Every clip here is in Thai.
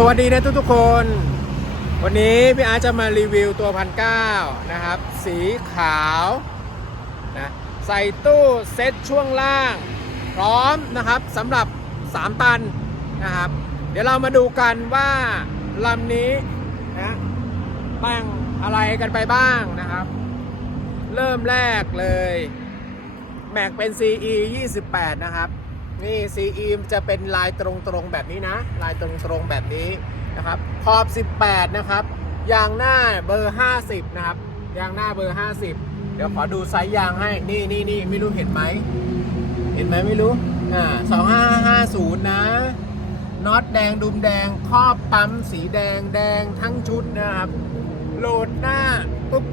สวัสดีนะทุกๆคน วันนี้พี่อาร์จะมารีวิวตัวพันเก้านะครับ สีขาวนะใส่ตู้เซ็ตช่วงล่าง พร้อมนะครับสำหรับ 3 ตันนะครับ เดี๋ยวเรามาดูกันว่าลำนี้นะแต่งอะไรกันไปบ้างนะครับ เริ่มแรกเลย แม็กเป็น CE 28 นะครับ นี่ CE จะเป็นลายตรงๆแบบนี้นะ ลายตรงๆแบบนี้นะครับขอบ 18 นะครับ ยางหน้าเบอร์ 50 นะครับ ยางหน้าเบอร์ 50 เดี๋ยวขอดูไซส์ยางให้ นี่นี่นี่ไม่รู้เห็นไหม เห็นไหมไม่รู้ อ่า2550นะ น็อตแดงดุมแดง ครอบปั๊มสีแดงแดงทั้งชุดนะครับ โหลดหน้าปุ๊บ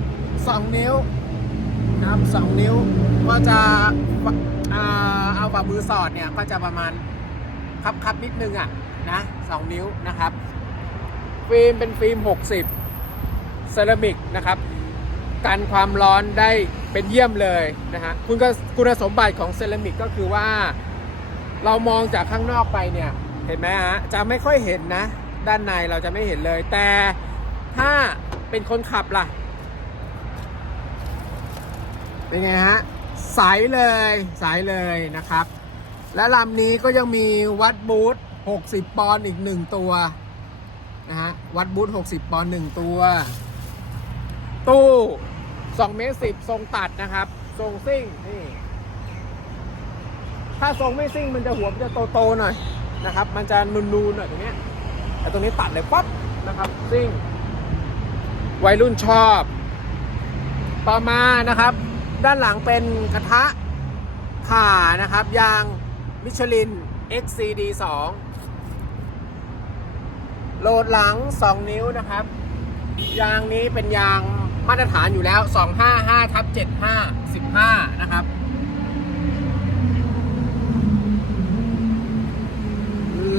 2นิ้วนะครับสองนิ้ว ก็จะ อ่า ฝ่ามือสอดเนี่ยก็จะประมาณคับคับนิดนึงอะนะสองนิ้วนะครับ ฟิล์มเป็นฟิล์ม 60 เซรามิกนะครับกันความร้อนได้เป็นเยี่ยมเลยนะฮะคุณก็คุณสมบัติของเซรามิกก็คือว่า เรามองจากข้างนอกไปเนี่ยเห็นไหมฮะจะไม่ค่อยเห็นนะ ด้านในเราจะไม่เห็นเลย แต่ถ้าเป็นคนขับล่ะ เป็นไงฮะ ใสเลยใสเลยนะครับ และลำนี้ก็ยังมีวัดบูท60 ปอนด์อีกหนึ่งตัวนะฮะวัดบูท60 ปอนด์หนึ่งตัว ตู้2เมตร10 ทรงตัดนะครับ ทรงซิ่งนี่ถ้าทรงไม่ซิ่งมันจะหัวมันจะโตๆหน่อยนะครับ มันจะนูนๆหน่อยตรงนี้แต่ตรงนี้ตัดเลยปั๊บนะครับซิ่งวัยรุ่นชอบ ต่อมานะครับ ด้านหลังเป็นกระทะข่านะครับ ยางมิชลิน XCD 2โหลดหลัง 2 นิ้วนะครับ ยางนี้เป็นยางมาตรฐานอยู่แล้ว 255ทับ75 15 นะครับ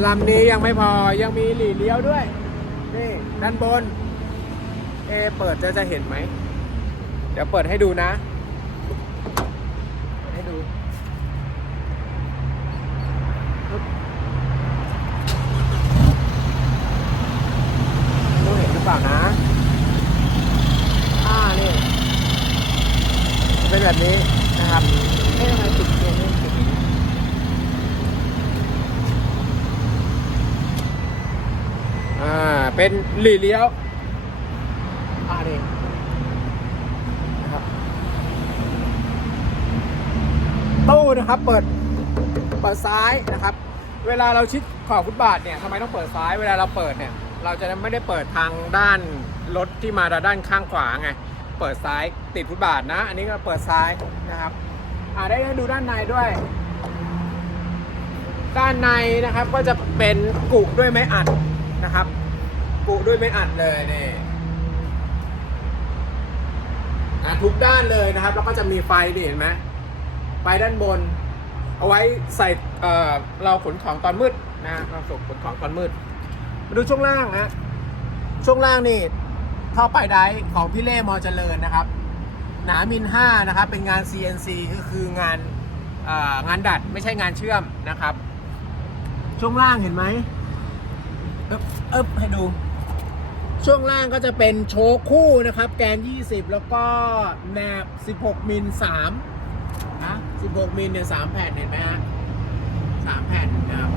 ลำนี้ยังไม่พอยังมีหลีเลี้ยวด้วย นี่ ด้านบน เอ เปิดจะจะเห็นไหม เดี๋ยวเปิดให้ดูนะ ดให้ดูปึ๊บรู้เห็นหรือเปล่านะ อ่า นี่ เป็นแบบนี้นะครับเอ๊ะทำไมติดเกมไม่ติดอย่างนี้อ่า เป็นหลีเลี้ยว อ่านี่ นะครับตู้ นะครับ เปิดเปิดซ้ายนะครับ เวลาเราชิดขอบฟุตบาทเนี่ยทำไมต้องเปิดซ้าย เวลาเราเปิดเนี่ยเราจะไม่ได้เปิดทางด้านรถที่มาด้านข้างขวาไง เปิดซ้ายติดฟุตบาทนะ อันนี้ก็เปิดซ้ายนะครับอ่าได้ดูด้านในด้วย ด้านในนะครับก็จะเป็นกุด้วยไม้อัดนะครับ กุด้วยไม้อัดเลยนี่ทุกด้านเลยนะครับ แล้วก็จะมีไฟนี่เห็นไหม ไฟด้านบน เอาไว้ใส่เอ่อเราขนของตอนมืดนะเราส่งขนของตอนมืด มาดูช่วงล่างนะช่วงล่างนี่ท่อปไดร์ของพี่เล่มอเจริญนะครับ หนามิน5นะครับ เป็นงาน CNC ก็คืองานงานดัดไม่ใช่งานเชื่อมนะครับ ช่วงล่างเห็นไหมเอ๊บเอ๊บให้ดู ช่วงล่างก็จะเป็นโชว์คู่นะครับ แกน 20 แล้วก็แหนบ 16 มิล 3 นะ16 มิลเนี่ย3แผ่นเห็นไหมฮะ3แผ่นนะครับ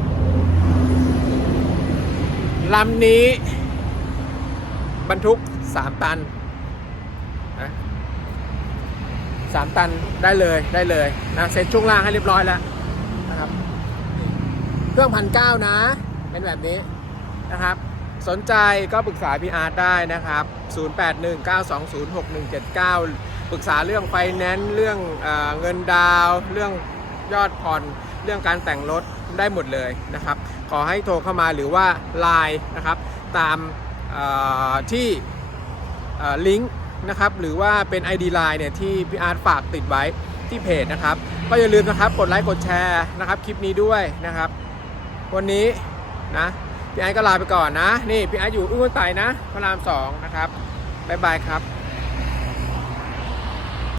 ลำนี้ บรรทุก3ตันนะ3ตันได้เลยได้เลยนะเซ็ตช่วงล่างให้เรียบร้อยแล้วนะครับ เครื่องพันเก้านะ เป็นแบบนี้นะครับ สนใจก็ปรึกษาพี่อาร์ตได้นะครับ 0819206179 ปรึกษาเรื่องไฟแนนซ์เรื่องเอเงินดาว เรื่องยอดผ่อน เรื่องการแต่งรถได้หมดเลยนะครับ ขอให้โทรเข้ามาหรือว่า Line นะครับตามที่ลิงก์นะครับหรือว่าเป็น ID Line เนี่ยที่พี่อาร์ตฝากติดไว้ที่เพจนะครับ ก็อย่าลืมนะครับกดไลค์กดแชร์นะครับคลิปนี้ด้วยนะครับ วันนี้นะพี่ไอ้ก็ลาไปก่อนนะ นี่พี่ไอ้อยู่อุ้งไต่นะพระรามสองนะครับ บ๊ายบายครับ